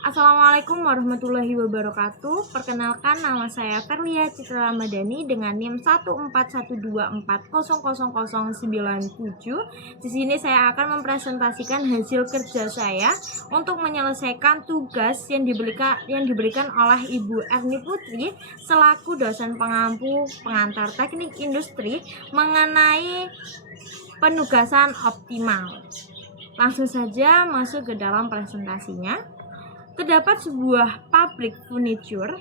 Assalamualaikum warahmatullahi wabarakatuh. Perkenalkan, nama saya Ferlia Citra Ramadhani dengan NIM 14124000097. Di sini saya akan mempresentasikan hasil kerja saya untuk menyelesaikan tugas yang diberikan oleh Ibu Erni Putri selaku dosen pengampu pengantar teknik industri mengenai penugasan optimal. Langsung saja masuk ke dalam presentasinya. Terdapat sebuah pabrik furniture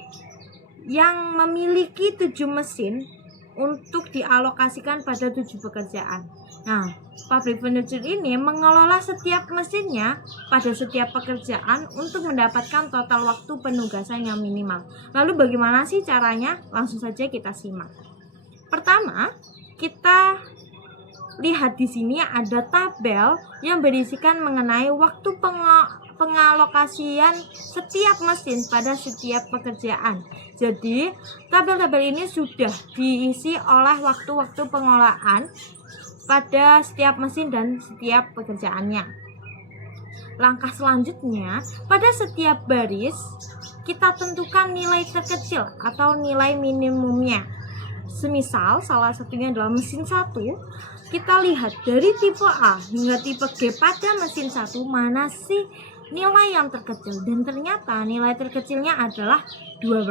yang memiliki 7 mesin untuk dialokasikan pada 7 pekerjaan. Nah, pabrik furniture ini mengelola setiap mesinnya pada setiap pekerjaan untuk mendapatkan total waktu penugasan yang minimal. Lalu bagaimana sih caranya? Langsung saja kita simak. Pertama, kita lihat di sini ada tabel yang berisikan mengenai waktu pengalokasian setiap mesin pada setiap pekerjaan. Jadi, tabel-tabel ini sudah diisi oleh waktu-waktu pengolahan pada setiap mesin dan setiap pekerjaannya. Langkah selanjutnya, pada setiap baris kita tentukan nilai terkecil atau nilai minimumnya. Semisal salah satunya adalah mesin 1, kita lihat dari tipe A hingga tipe G pada mesin 1 mana sih nilai yang terkecil, dan ternyata nilai terkecilnya adalah 12.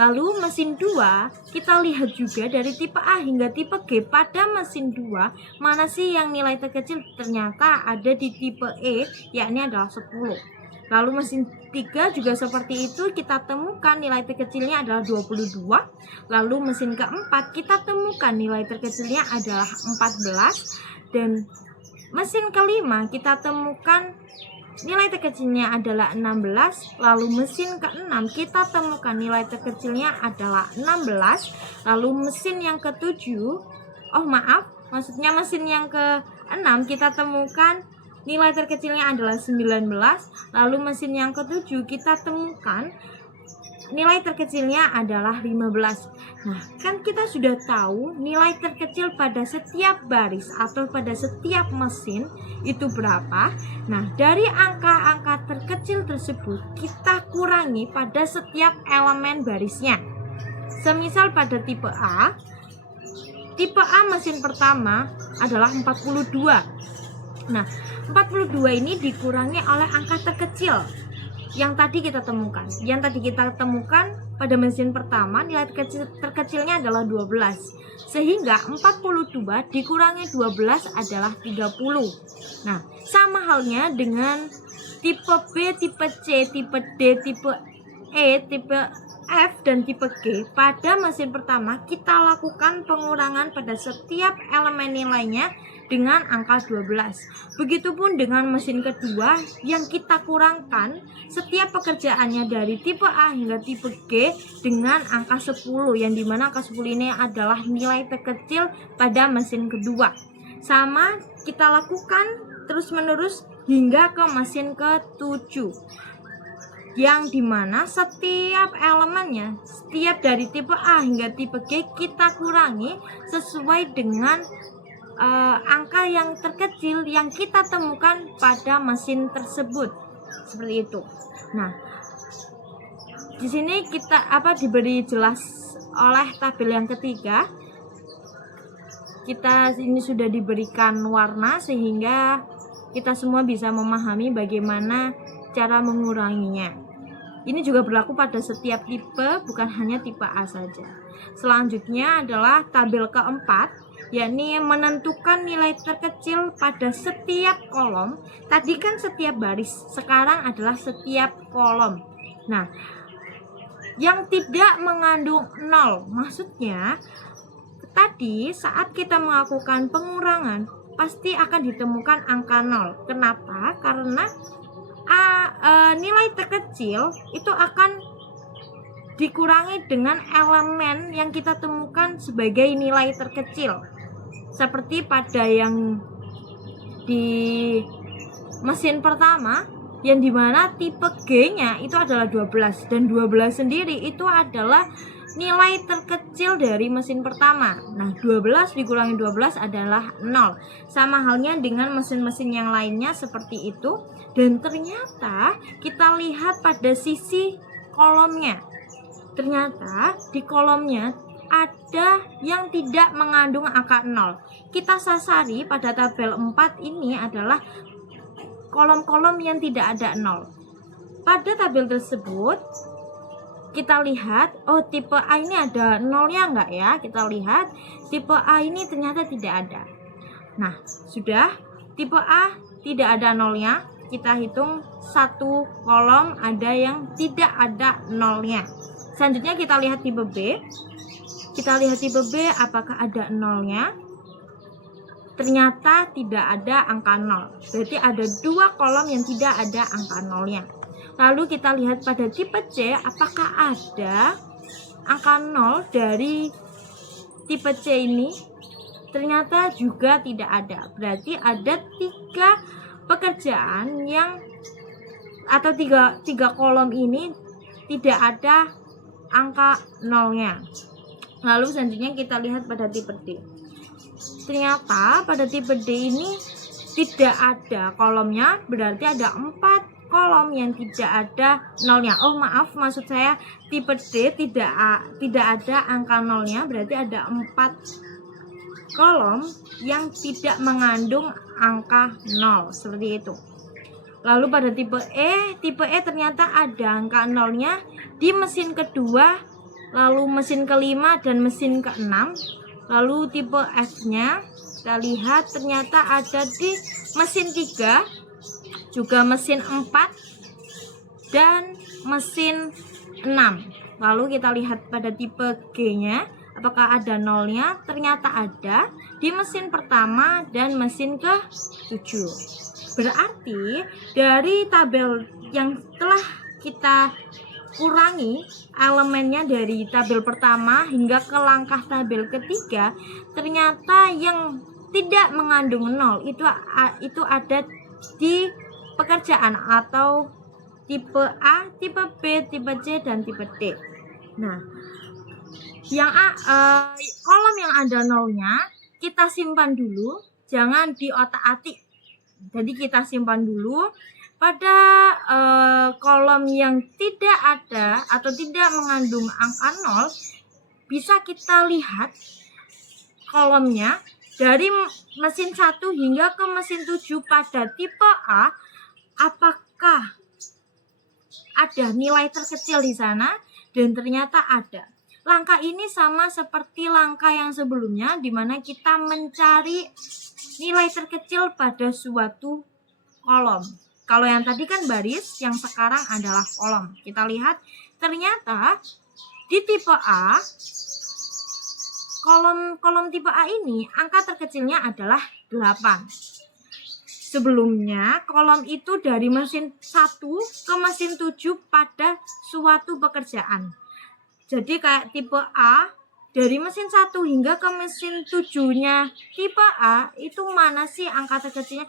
Lalu mesin 2 kita lihat juga dari tipe A hingga tipe G pada mesin 2 mana sih yang nilai terkecil, ternyata ada di tipe E yakni adalah 10. Lalu mesin 3 juga seperti itu, kita temukan nilai terkecilnya adalah 22. Lalu mesin keempat kita temukan nilai terkecilnya adalah 14. Dan mesin kelima kita temukan nilai terkecilnya adalah 16. Lalu mesin keenam kita temukan nilai terkecilnya adalah 16. Lalu mesin yang ketujuh, maksudnya mesin yang keenam kita temukan nilai terkecilnya adalah 19. Lalu mesin yang ketujuh kita temukan nilai terkecilnya adalah 15. Nah, kan kita sudah tahu nilai terkecil pada setiap baris atau pada setiap mesin itu berapa. Nah, dari angka-angka terkecil tersebut kita kurangi pada setiap elemen barisnya. Semisal pada tipe A mesin pertama adalah 42. Nah, 42 ini dikurangi oleh angka terkecil yang tadi kita temukan. Yang tadi kita temukan pada mesin pertama nilai terkecilnya adalah 12. Sehingga 42 dikurangi 12 adalah 30. Nah, sama halnya dengan tipe B, tipe C, tipe D, tipe E, tipe F, dan tipe G. Pada mesin pertama kita lakukan pengurangan pada setiap elemen nilainya dengan angka 12. Begitupun dengan mesin kedua yang kita kurangkan setiap pekerjaannya dari tipe A hingga tipe G dengan angka 10, yang dimana angka 10 ini adalah nilai terkecil pada mesin kedua. Sama kita lakukan terus menerus hingga ke mesin ke-7, yang dimana setiap elemennya, setiap dari tipe A hingga tipe G kita kurangi sesuai dengan angka yang terkecil yang kita temukan pada mesin tersebut, seperti itu. Nah, di sini kita diberi jelas oleh tabel yang ketiga. Kita ini sudah diberikan warna sehingga kita semua bisa memahami bagaimana cara menguranginya. Ini juga berlaku pada setiap tipe, bukan hanya tipe A saja. Selanjutnya adalah tabel keempat, yakni menentukan nilai terkecil pada setiap kolom. Tadi kan setiap baris, sekarang adalah setiap kolom. Nah, yang tidak mengandung 0, maksudnya tadi saat kita melakukan pengurangan pasti akan ditemukan angka 0. Kenapa? Karena nilai terkecil itu akan dikurangi dengan elemen yang kita temukan sebagai nilai terkecil. Seperti pada yang di mesin pertama, yang dimana tipe G nya itu adalah 12, dan 12 sendiri itu adalah nilai terkecil dari mesin pertama. Nah, 12 dikurangi 12 adalah 0. Sama halnya dengan mesin-mesin yang lainnya seperti itu. Dan ternyata kita lihat pada sisi kolomnya. Ternyata di kolomnya ada yang tidak mengandung angka 0. Kita sasari pada tabel 4 ini adalah kolom-kolom yang tidak ada 0. Pada tabel tersebut kita lihat, oh tipe A ini ada nolnya enggak ya? Kita lihat tipe A ini ternyata tidak ada. Nah, sudah tipe A tidak ada nolnya. Kita hitung satu kolom ada yang tidak ada nolnya. Selanjutnya kita lihat tipe B. Kita lihat tipe B apakah ada nolnya. Ternyata tidak ada angka 0. Berarti ada dua kolom yang tidak ada angka nolnya. Lalu kita lihat pada tipe C, apakah ada angka 0 dari tipe C ini? Ternyata juga tidak ada. Berarti ada 3 pekerjaan yang atau tiga kolom ini tidak ada angka 0-nya. Lalu selanjutnya kita lihat pada tipe D. Ternyata pada tipe D ini tidak ada kolomnya, berarti ada 4 kolom yang tidak ada nolnya. Oh maaf, maksud saya tipe D tidak ada angka nolnya, berarti ada 4 kolom yang tidak mengandung angka 0 seperti itu. Lalu pada tipe E ternyata ada angka nolnya di mesin kedua, lalu mesin kelima dan mesin keenam. Lalu tipe F-nya kita lihat ternyata ada di mesin 3, juga mesin 4 dan mesin 6. Lalu kita lihat pada tipe G-nya apakah ada nolnya. Ternyata ada di mesin pertama dan mesin ke-7. Berarti dari tabel yang telah kita kurangi elemennya dari tabel pertama hingga ke langkah tabel ketiga, ternyata yang tidak mengandung 0 itu ada di pekerjaan atau tipe A, tipe B, tipe C, dan tipe D. Nah, yang kolom yang ada nolnya kita simpan dulu, jangan diotak-atik. Jadi kita simpan dulu. Pada kolom yang tidak ada atau tidak mengandung angka 0, bisa kita lihat kolomnya dari mesin 1 hingga ke mesin 7 pada tipe A, apakah ada nilai terkecil di sana, dan ternyata ada. Langkah ini sama seperti langkah yang sebelumnya, di mana kita mencari nilai terkecil pada suatu kolom. Kalau yang tadi kan baris, yang sekarang adalah kolom. Kita lihat ternyata di tipe A, kolom tipe A ini angka terkecilnya adalah 8. Sebelumnya kolom itu dari mesin 1 ke mesin 7 pada suatu pekerjaan. Jadi kayak tipe A, dari mesin 1 hingga ke mesin 7-nya tipe A, itu mana sih angka terkecilnya?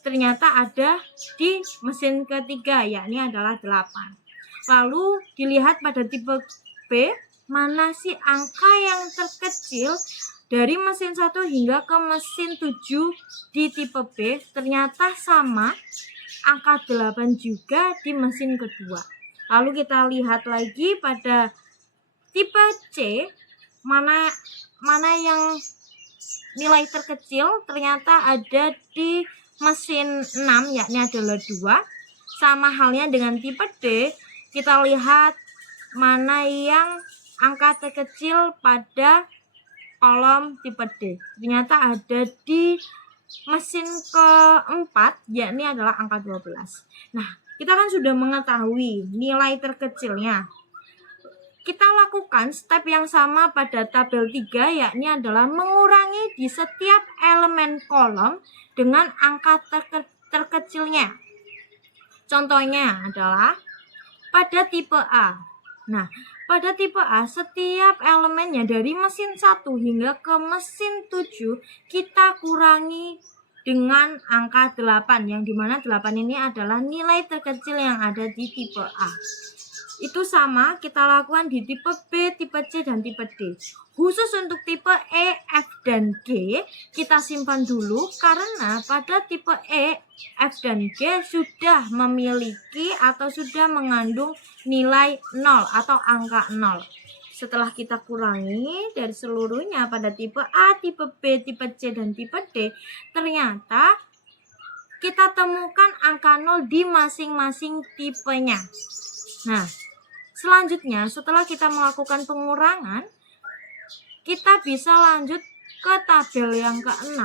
Ternyata ada di mesin ketiga, yakni adalah 8. Lalu dilihat pada tipe B, mana sih angka yang terkecil dari mesin 1 hingga ke mesin 7 di tipe B? Ternyata sama, angka 8 juga di mesin kedua. Lalu kita lihat lagi pada tipe C, mana yang nilai terkecil? Ternyata ada di mesin 6, yakni adalah 2. Sama halnya dengan tipe D, kita lihat mana yang angka terkecil pada kolom tipe D. Ternyata ada di mesin keempat, yakni adalah angka 12. Nah, kita kan sudah mengetahui nilai terkecilnya. Kita lakukan step yang sama pada tabel 3, yakni adalah mengurangi di setiap elemen kolom dengan angka terkecilnya. Contohnya adalah pada tipe A. Nah, pada tipe A, setiap elemennya dari mesin 1 hingga ke mesin 7 kita kurangi dengan angka 8, yang dimana 8 ini adalah nilai terkecil yang ada di tipe A. Itu sama kita lakukan di tipe B, tipe C, dan tipe D. Khusus untuk tipe E, F, dan G kita simpan dulu karena pada tipe E, F, dan G sudah memiliki atau sudah mengandung nilai 0 atau angka 0. Setelah kita kurangi dari seluruhnya pada tipe A, tipe B, tipe C, dan tipe D, ternyata kita temukan angka 0 di masing-masing tipenya. Nah, selanjutnya setelah kita melakukan pengurangan, kita bisa lanjut ke tabel yang ke-6,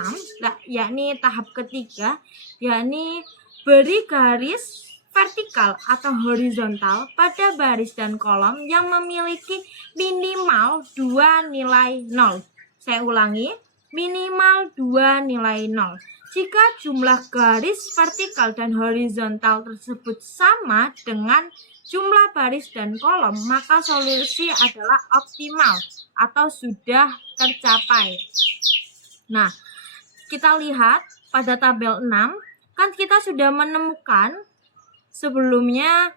yakni tahap ketiga, yakni beri garis vertikal atau horizontal pada baris dan kolom yang memiliki minimal 2 nilai 0. Saya ulangi, minimal 2 nilai 0. Jika jumlah garis vertikal dan horizontal tersebut sama dengan jumlah baris dan kolom, maka solusi adalah optimal atau sudah tercapai. Nah, kita lihat pada tabel 6, kan kita sudah menemukan sebelumnya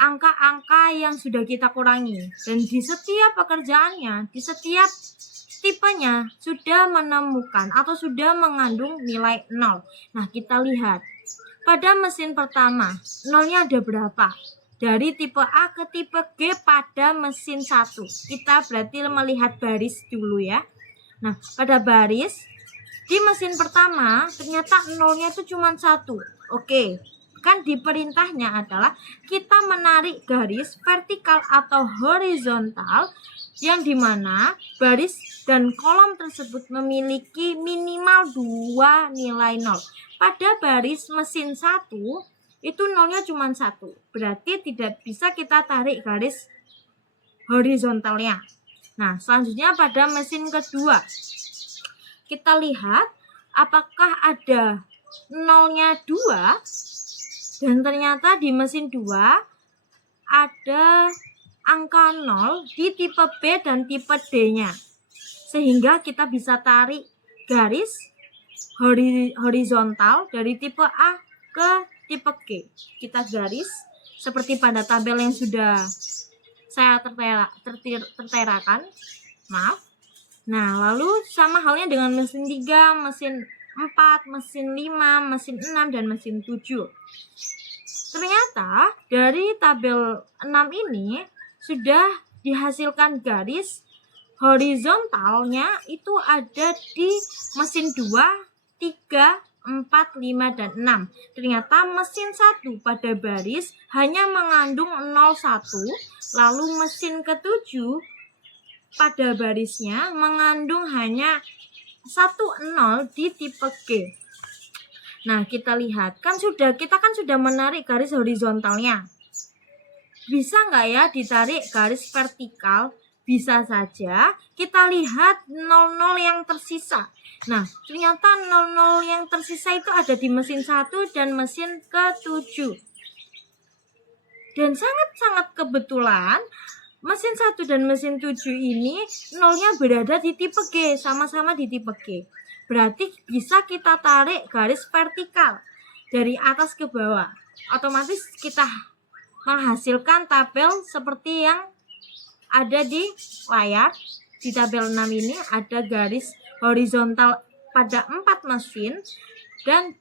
angka-angka yang sudah kita kurangi. Dan di setiap pekerjaannya, di setiap tipenya sudah menemukan atau sudah mengandung nilai 0. Nah, kita lihat pada mesin pertama, nolnya ada berapa? Dari tipe A ke tipe G pada mesin 1. Kita berarti melihat baris dulu ya. Nah, pada baris di mesin pertama ternyata nolnya itu cuma 1. Oke, kan di perintahnya adalah kita menarik garis vertikal atau horizontal yang dimana baris dan kolom tersebut memiliki minimal 2 nilai 0. Pada baris mesin 1 itu nolnya cuma 1, berarti tidak bisa kita tarik garis horizontalnya. Nah, selanjutnya pada mesin kedua, kita lihat apakah ada nolnya 2, dan ternyata di mesin 2 ada angka 0 di tipe B dan tipe D-nya, sehingga kita bisa tarik garis horizontal dari tipe A ke tipe G. Kita garis seperti pada tabel yang sudah saya terterakan. Maaf. Nah, lalu sama halnya dengan mesin 3, mesin 4, mesin 5, mesin 6, dan mesin 7. Ternyata dari tabel 6 ini sudah dihasilkan garis horizontalnya itu ada di mesin 2, 3, 4, 5, dan 6. Ternyata mesin 1 pada baris hanya mengandung 0,1, lalu mesin ke-7 pada barisnya mengandung hanya 1,0 di tipe G. Nah, kita lihat kita kan sudah menarik garis horizontalnya. Bisa nggak ya ditarik garis vertikal? Bisa saja. Kita lihat 00 yang tersisa. Nah, ternyata 00 yang tersisa itu ada di mesin 1 dan mesin ke-7. Dan sangat-sangat kebetulan mesin 1 dan mesin 7 ini nolnya berada di tipe G, sama-sama di tipe G. Berarti bisa kita tarik garis vertikal dari atas ke bawah. Otomatis kita menghasilkan tabel seperti yang ada di layar. Di tabel 6 ini ada garis horizontal pada 4 mesin dan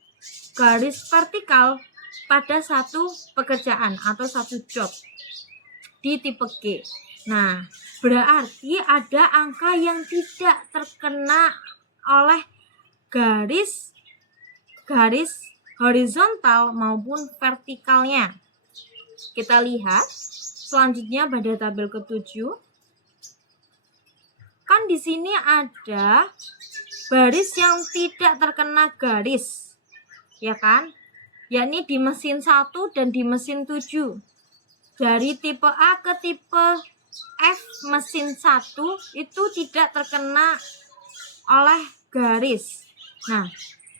garis vertikal pada satu pekerjaan atau satu job di tipe G. Nah, berarti ada angka yang tidak terkena oleh garis horizontal maupun vertikalnya. Kita lihat selanjutnya pada tabel ke-7. Kan di sini ada baris yang tidak terkena garis, ya kan? Yakni di mesin 1 dan di mesin 7. Dari tipe A ke tipe F mesin 1 itu tidak terkena oleh garis. Nah,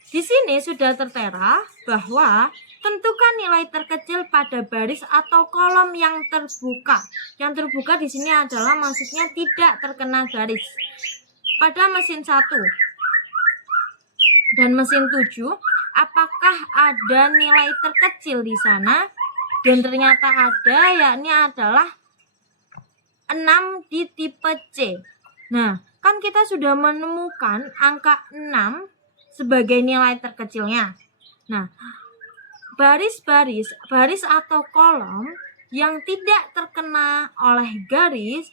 di sini sudah tertera bahwa tentukan nilai terkecil pada baris atau kolom yang terbuka. Yang terbuka di sini adalah maksudnya tidak terkena garis. Pada mesin 1. dan mesin 7, apakah ada nilai terkecil di sana? Dan ternyata ada, yakni adalah 6 di tipe C. Nah, kan kita sudah menemukan angka 6 sebagai nilai terkecilnya. Nah, baris atau kolom yang tidak terkena oleh garis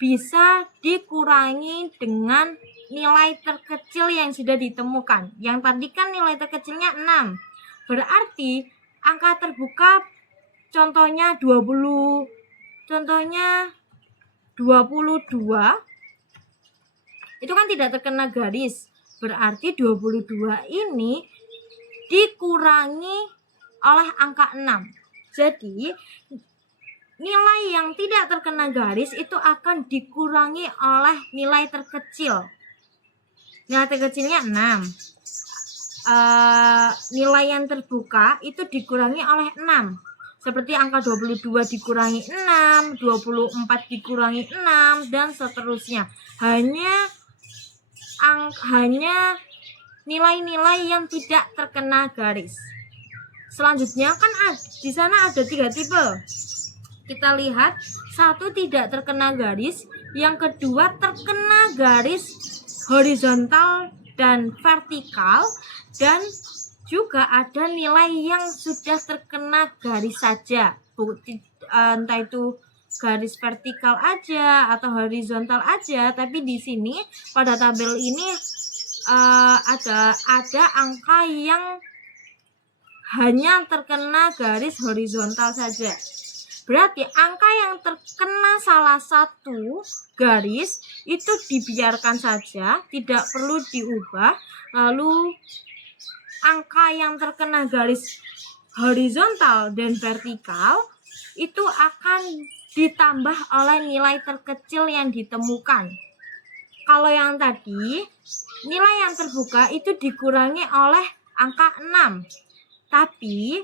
bisa dikurangi dengan nilai terkecil yang sudah ditemukan. Yang tadi kan nilai terkecilnya 6. Berarti angka terbuka contohnya 22 itu kan tidak terkena garis. Berarti 22 ini dikurangi oleh angka 6. Jadi nilai yang tidak terkena garis itu akan dikurangi oleh nilai terkecil. Nilai terkecilnya 6. Nilai yang terbuka itu dikurangi oleh 6. Seperti angka 22 dikurangi 6, 24 dikurangi 6, dan seterusnya. Hanya nilai-nilai yang tidak terkena garis. Selanjutnya kan di sana ada 3 tipe. Kita lihat, 1 tidak terkena garis, yang kedua terkena garis horizontal dan vertikal, dan juga ada nilai yang sudah terkena garis saja, entah itu garis vertikal aja atau horizontal aja. Tapi di sini pada tabel ini ada angka yang hanya terkena garis horizontal saja. Berarti angka yang terkena salah satu garis itu dibiarkan saja, tidak perlu diubah. Lalu angka yang terkena garis horizontal dan vertikal itu akan ditambah oleh nilai terkecil yang ditemukan. Kalau yang tadi, nilai yang terbuka itu dikurangi oleh angka 6. Tapi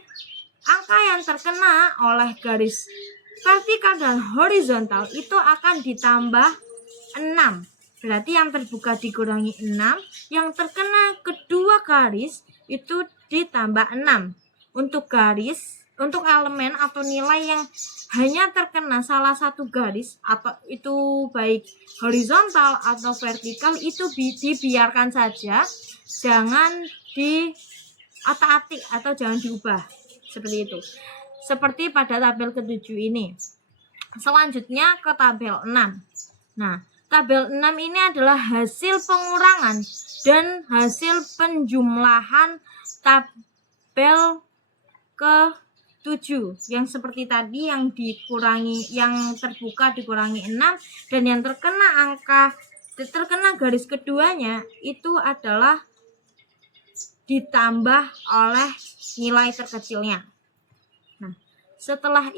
angka yang terkena oleh garis vertikal dan horizontal itu akan ditambah 6. Berarti yang terbuka dikurangi 6, yang terkena kedua garis itu ditambah 6. Untuk elemen atau nilai yang hanya terkena salah satu garis, atau itu baik horizontal atau vertikal, itu dibiarkan saja, jangan diatak-atik atau jangan diubah. Seperti itu. Seperti pada tabel ke-7 ini. Selanjutnya ke tabel 6. Nah, tabel 6 ini adalah hasil pengurangan dan hasil penjumlahan tabel ke-7. Yang seperti tadi, yang terbuka dikurangi 6, dan yang terkena garis keduanya itu adalah ditambah oleh nilai terkecilnya. Nah, setelah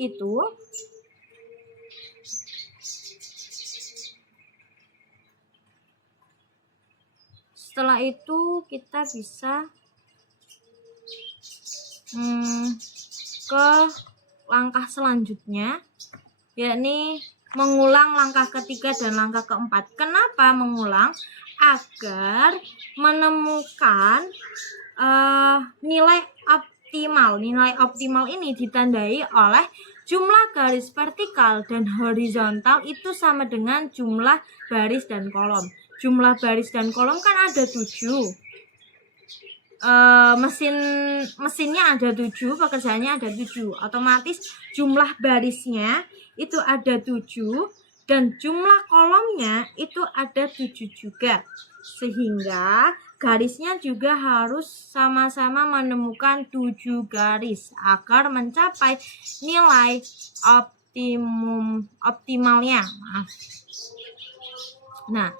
itu kita bisa ke langkah selanjutnya, yakni mengulang langkah ketiga dan langkah keempat. Kenapa mengulang? Agar menemukan nilai optimal. Nilai optimal ini ditandai oleh jumlah garis vertikal dan horizontal itu sama dengan jumlah baris dan kolom. Jumlah baris dan kolom kan ada 7. Mesinnya ada 7, pekerjaannya ada 7. Otomatis jumlah barisnya itu ada 7 dan jumlah kolomnya itu ada 7 juga. Sehingga garisnya juga harus sama-sama menemukan 7 garis agar mencapai nilai optimalnya. Nah,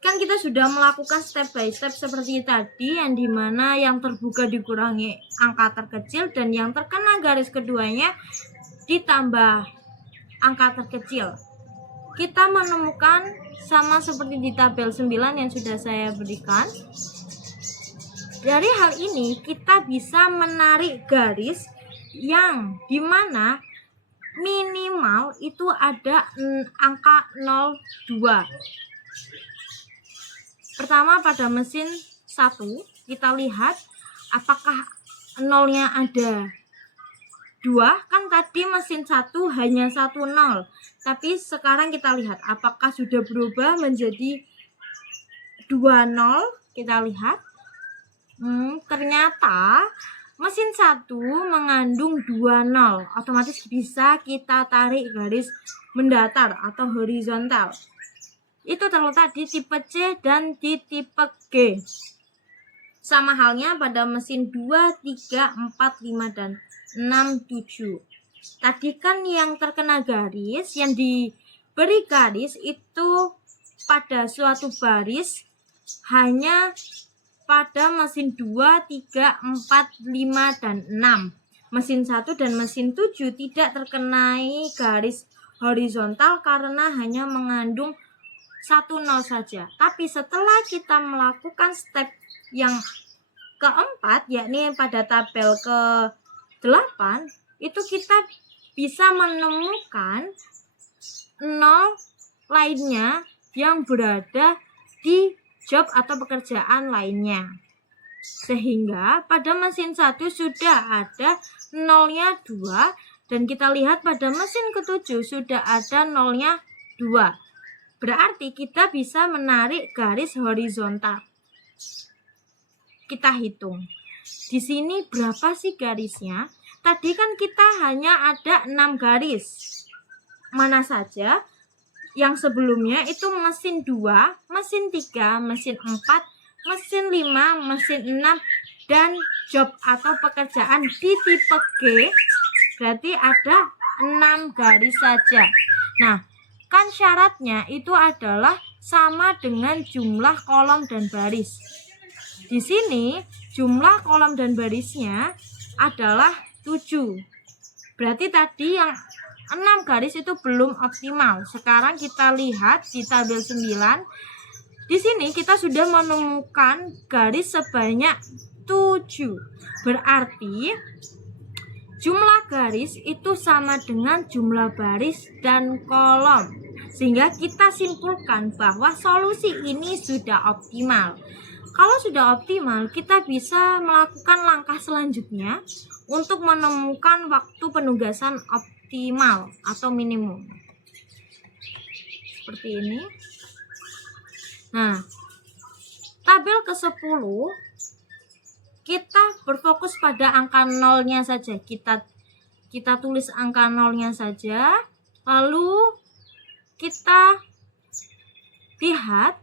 kan kita sudah melakukan step by step seperti tadi, yang dimana yang terbuka dikurangi angka terkecil dan yang terkena garis keduanya ditambah angka terkecil. Kita menemukan sama seperti di tabel 9 yang sudah saya berikan. Dari hal ini kita bisa menarik garis yang dimana minimal itu ada angka 02. Pertama pada mesin 1 kita lihat apakah nolnya ada 2. Kan tadi mesin 1 hanya 1 nol, tapi sekarang kita lihat apakah sudah berubah menjadi 2 nol. Kita lihat ternyata mesin 1 mengandung 2 nol, otomatis bisa kita tarik garis mendatar atau horizontal. Itu terletak di tipe C dan di tipe G. Sama halnya pada mesin 2, 3, 4, 5, dan 6, 7. Tadi kan yang terkena garis, yang diberi garis itu pada suatu baris hanya pada mesin 2, 3, 4, 5, dan 6. Mesin 1 dan mesin 7 tidak terkenai garis horizontal karena hanya mengandung 1 nol saja. Tapi setelah kita melakukan step yang keempat, yakni pada tabel ke-8, itu kita bisa menemukan nol lainnya yang berada di job atau pekerjaan lainnya. Sehingga pada mesin 1 sudah ada nolnya 2, dan kita lihat pada mesin ke-7 sudah ada nolnya 2. Berarti kita bisa menarik garis horizontal. Kita hitung. Di sini berapa sih garisnya? Tadi kan kita hanya ada 6 garis. Mana saja? Yang sebelumnya itu mesin 2, mesin 3, mesin 4, mesin 5, mesin 6, dan job atau pekerjaan di tipe G. Berarti ada 6 garis saja. Nah, kan syaratnya itu adalah sama dengan jumlah kolom dan baris. Di sini jumlah kolom dan barisnya adalah 7. Berarti tadi yang 6 garis itu belum optimal. Sekarang kita lihat di tabel 9. Di sini kita sudah menemukan garis sebanyak 7. Berarti jumlah garis itu sama dengan jumlah baris dan kolom. Sehingga kita simpulkan bahwa solusi ini sudah optimal. Kalau sudah optimal, kita bisa melakukan langkah selanjutnya untuk menemukan waktu penugasan optimal atau minimum. Seperti ini. Nah, tabel ke-10 kita berfokus pada angka nolnya saja. Kita tulis angka nolnya saja. Lalu kita lihat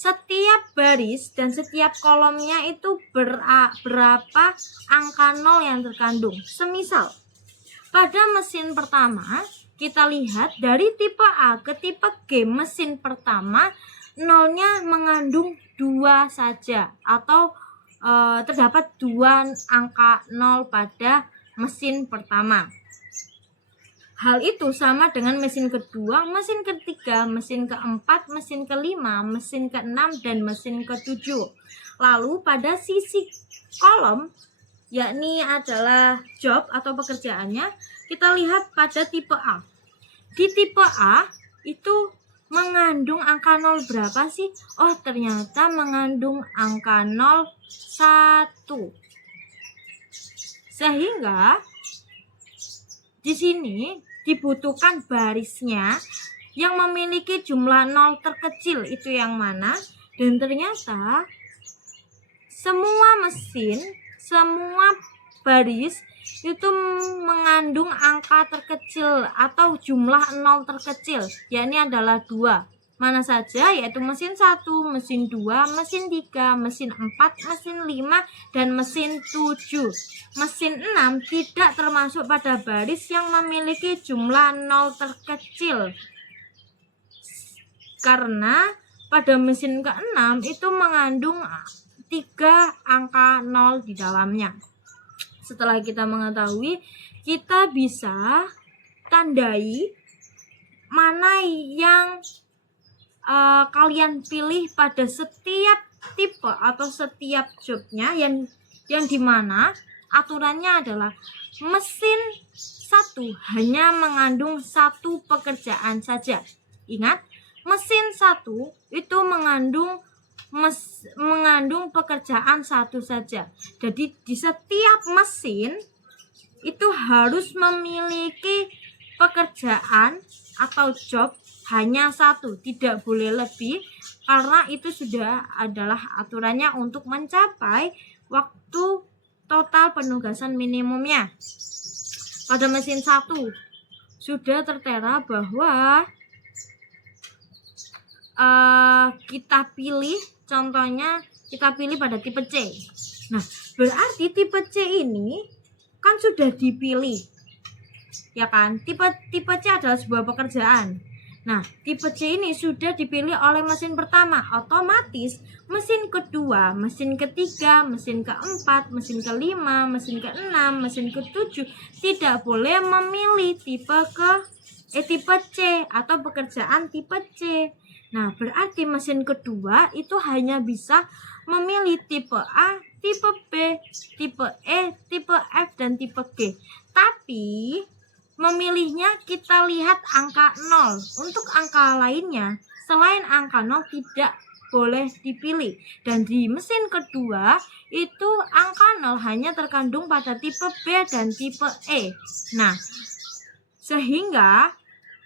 setiap baris dan setiap kolomnya itu berapa angka nol yang terkandung. Semisal pada mesin pertama kita lihat dari tipe A ke tipe G, mesin pertama nolnya mengandung 2 saja, atau terdapat 2 angka nol pada mesin pertama. Hal itu sama dengan mesin kedua, mesin ketiga, mesin keempat, mesin kelima, mesin keenam, dan mesin ketujuh. Lalu pada sisi kolom, yakni adalah job atau pekerjaannya, kita lihat pada tipe A. Di tipe A itu mengandung angka nol berapa sih? Oh, ternyata mengandung angka nol 1. Sehingga di sini dibutuhkan barisnya yang memiliki jumlah nol terkecil, itu yang mana? Dan ternyata semua mesin, semua baris itu mengandung angka terkecil atau jumlah nol terkecil, yakni adalah 2. Mana saja? Yaitu mesin 1, mesin 2, mesin 3, mesin 4, mesin 5, dan mesin 7. Mesin 6 tidak termasuk pada baris yang memiliki jumlah nol terkecil, karena pada mesin ke-6 itu mengandung 3 angka nol di dalamnya. Setelah kita mengetahui, kita bisa tandai mana yang kalian pilih pada setiap tipe atau setiap jobnya, yang dimana aturannya adalah mesin 1 hanya mengandung 1 pekerjaan saja. Ingat, mesin 1 itu mengandung mengandung pekerjaan satu saja. Jadi di setiap mesin itu harus memiliki pekerjaan atau job hanya satu, tidak boleh lebih, karena itu sudah adalah aturannya untuk mencapai waktu total penugasan minimumnya. Pada mesin 1 sudah tertera bahwa kita pilih, contohnya kita pilih pada tipe C. Nah, berarti tipe C ini kan sudah dipilih, ya kan? Tipe C adalah sebuah pekerjaan. Nah, tipe C ini sudah dipilih oleh mesin pertama, otomatis mesin kedua, mesin ketiga, mesin keempat, mesin kelima, mesin keenam, mesin ketujuh tidak boleh memilih tipe C atau pekerjaan tipe C. Nah, berarti mesin kedua itu hanya bisa memilih tipe A, tipe B, tipe E, tipe F, dan tipe G. Tapi memilihnya kita lihat angka 0. Untuk angka lainnya selain angka 0 tidak boleh dipilih. Dan di mesin kedua itu angka 0 hanya terkandung pada tipe B dan tipe E. Nah, sehingga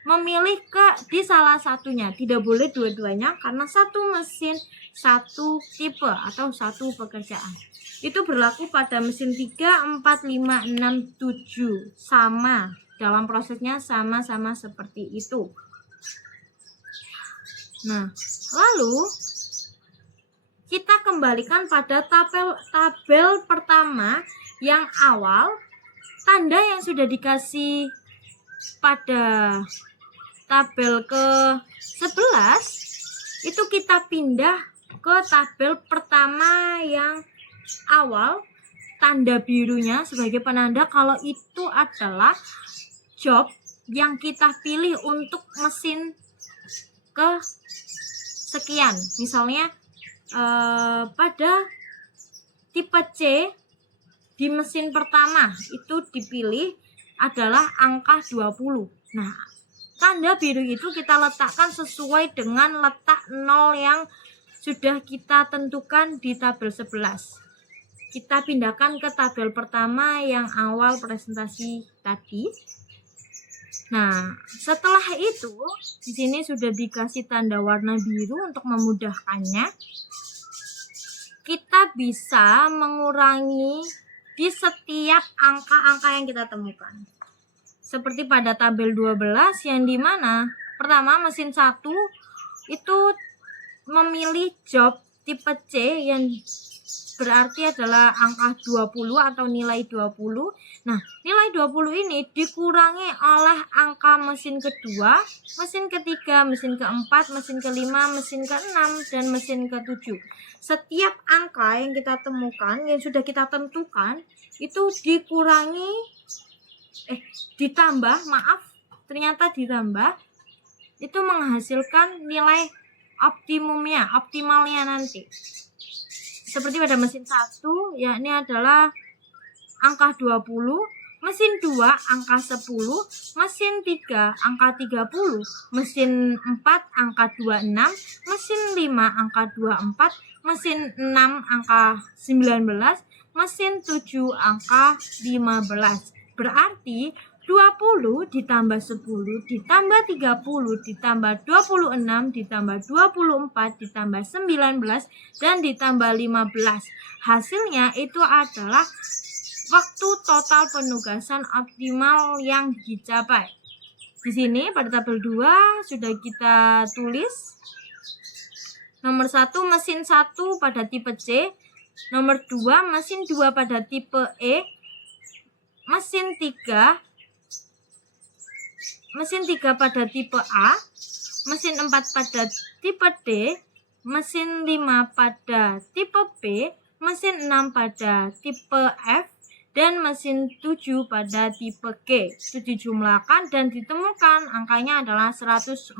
memilih di salah satunya, tidak boleh dua-duanya, karena satu mesin satu tipe atau satu pekerjaan. Itu berlaku pada mesin 3, 4, 5, 6, 7, sama dalam prosesnya, sama-sama seperti itu. Nah, lalu kita kembalikan pada tabel pertama yang awal, tanda yang sudah dikasih pada tabel ke-11 itu kita pindah ke tabel pertama yang awal, tanda birunya sebagai penanda kalau itu adalah job yang kita pilih untuk mesin ke sekian. Misalnya pada tipe C di mesin pertama itu dipilih adalah angka 20. Nah, tanda biru itu kita letakkan sesuai dengan letak 0 yang sudah kita tentukan di tabel 11. Kita pindahkan ke tabel pertama yang awal presentasi tadi. Nah, setelah itu di sini sudah dikasih tanda warna biru untuk memudahkannya. Kita bisa mengurangi di setiap angka-angka yang kita temukan. Seperti pada tabel 12 yang dimana pertama mesin 1 itu memilih job tipe C yang berarti adalah angka 20 atau nilai 20. Nah, nilai 20 ini dikurangi oleh angka mesin kedua, mesin ketiga, mesin keempat, mesin kelima, mesin keenam, dan mesin ketujuh. Setiap angka yang kita temukan, yang sudah kita tentukan, itu ditambah, itu menghasilkan nilai optimalnya nanti. Seperti pada mesin 1, yakni adalah angka 20, mesin 2 angka 10, mesin 3 angka 30, mesin 4 angka 26, mesin 5 angka 24, mesin 6 angka 19, mesin 7 angka 15. Berarti 20 ditambah 10 ditambah 30 ditambah 26 ditambah 24 ditambah 19 dan ditambah 15. Hasilnya itu adalah waktu total penugasan optimal yang dicapai. Di sini pada tabel 2 sudah kita tulis. Nomor 1 mesin 1 pada tipe C, nomor 2 mesin 2 pada tipe E, mesin 3 pada tipe A, mesin 4 pada tipe D, mesin 5 pada tipe B, mesin 6 pada tipe F, dan mesin 7 pada tipe G. Itu dijumlahkan dan ditemukan angkanya adalah 144.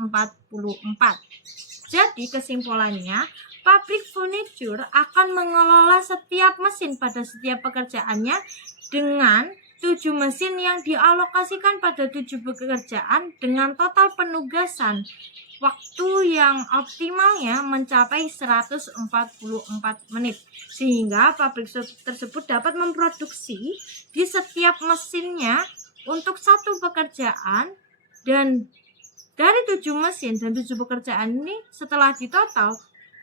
Jadi kesimpulannya, pabrik furniture akan mengelola setiap mesin pada setiap pekerjaannya dengan 7 mesin yang dialokasikan pada 7 pekerjaan dengan total penugasan waktu yang optimalnya mencapai 144 menit, sehingga pabrik tersebut dapat memproduksi di setiap mesinnya untuk satu pekerjaan. Dan dari 7 mesin dan 7 pekerjaan ini, setelah ditotal,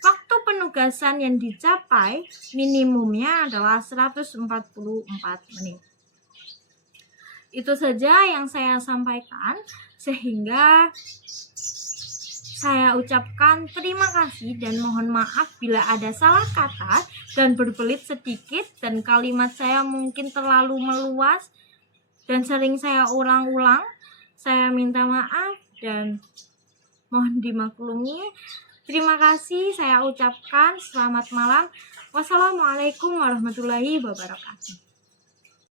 waktu penugasan yang dicapai minimumnya adalah 144 menit. Itu saja yang saya sampaikan, sehingga saya ucapkan terima kasih dan mohon maaf bila ada salah kata dan berbelit sedikit dan kalimat saya mungkin terlalu meluas dan sering saya ulang-ulang. Saya minta maaf dan mohon dimaklumi. Terima kasih, saya ucapkan selamat malam. Wassalamualaikum warahmatullahi wabarakatuh.